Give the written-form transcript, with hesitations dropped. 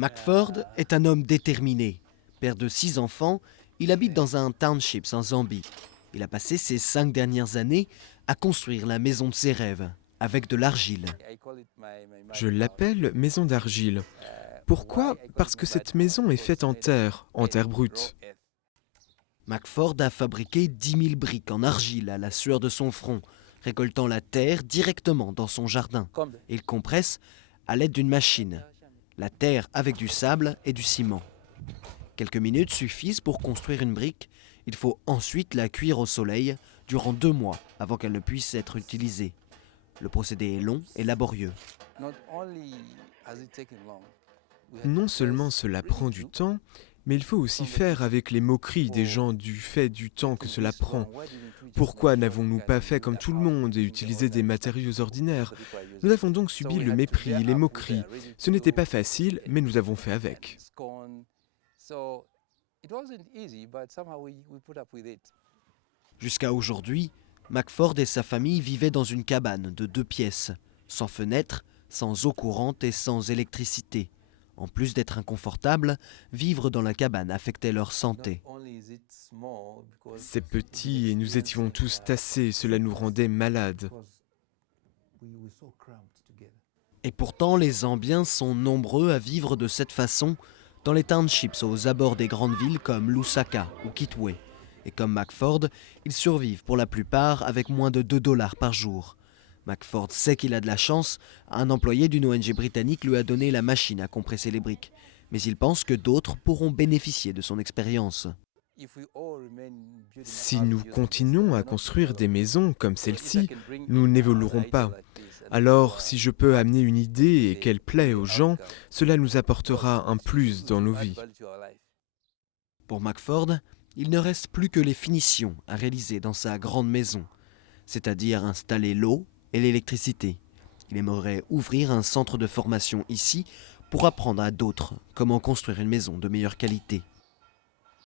McFord est un homme déterminé. Père de 6 enfants, il habite dans un township en Zambie. Il a passé ses 5 dernières années à construire la maison de ses rêves, avec de l'argile. Je l'appelle maison d'argile. Pourquoi? Parce que cette maison est faite en terre brute. McFord a fabriqué 10 000 briques en argile à la sueur de son front, récoltant la terre directement dans son jardin. Il compresse à l'aide d'une machine, la terre avec du sable et du ciment. Quelques minutes suffisent pour construire une brique. Il faut ensuite la cuire au soleil durant 2 mois avant qu'elle ne puisse être utilisée. Le procédé est long et laborieux. Non seulement cela prend du temps, mais il faut aussi faire avec les moqueries des gens du fait du temps que cela prend. Pourquoi n'avons-nous pas fait comme tout le monde et utilisé des matériaux ordinaires? Nous avons donc subi le mépris, les moqueries. Ce n'était pas facile, mais nous avons fait avec. Jusqu'à aujourd'hui, McFord et sa famille vivaient dans une cabane de 2 pièces, sans fenêtre, sans eau courante et sans électricité. En plus d'être inconfortable, vivre dans la cabane affectait leur santé. C'est petit et nous étions tous tassés, cela nous rendait malades. Et pourtant, les Zambiens sont nombreux à vivre de cette façon dans les townships aux abords des grandes villes comme Lusaka ou Kitwe. Et comme McFord, ils survivent pour la plupart avec moins de 2 $ par jour. McFord sait qu'il a de la chance, un employé d'une ONG britannique lui a donné la machine à compresser les briques. Mais il pense que d'autres pourront bénéficier de son expérience. Si nous continuons à construire des maisons comme celle-ci, nous n'évoluerons pas. Alors, si je peux amener une idée et qu'elle plaît aux gens, cela nous apportera un plus dans nos vies. Pour McFord, il ne reste plus que les finitions à réaliser dans sa grande maison, c'est-à-dire installer l'eau et l'électricité. Il aimerait ouvrir un centre de formation ici pour apprendre à d'autres comment construire une maison de meilleure qualité.